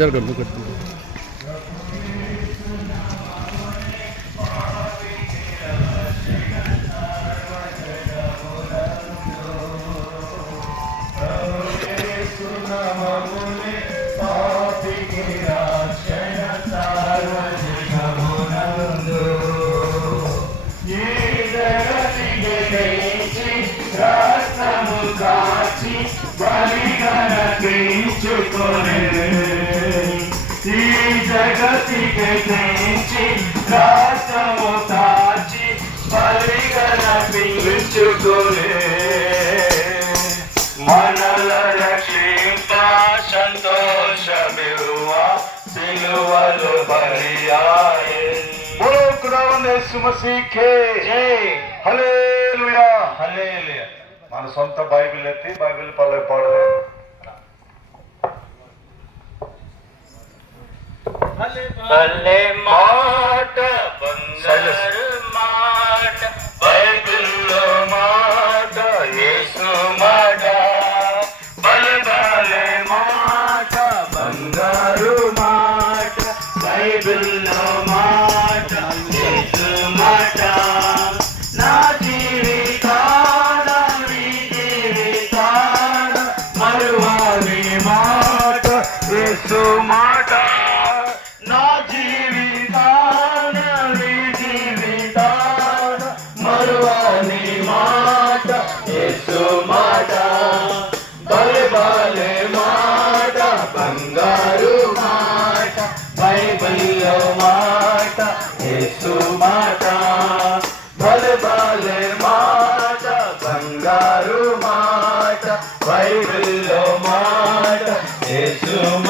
జరగండి కట్టు. ఈ జగతికి తెంచి రాష్ట్రము తాచి బలిగా నటించుకునే మనల రక్షింప సంతోషమివ్వ సిలువలు బలియాయే. బోలో ఖుదావнд యేసు మసీహే జై. హల్లెలూయా హల్లెలూయా. మన సొంత బైబిల్ ఎత్తి బైబిల్ పల్లె పాడలే. భలే మాట బంగారు మాట బైబిల్లో మాట యేసు మాట. భలే మాట బంగారు మాట బైబిల్లో మాట యేసు మాట. నా జీవితాన నీ జీవితాన మరువని మాట యేసు మాట. నా జీవితాన నీ జీవితాన మరువని మాట యేసు మాట. భలే భలే మాట బంగారు మాట బైబిల్లో మాట యేసు మాట. భలే భలే మాట బంగారు మాట బైబిల్లో మాట యేసు మాట.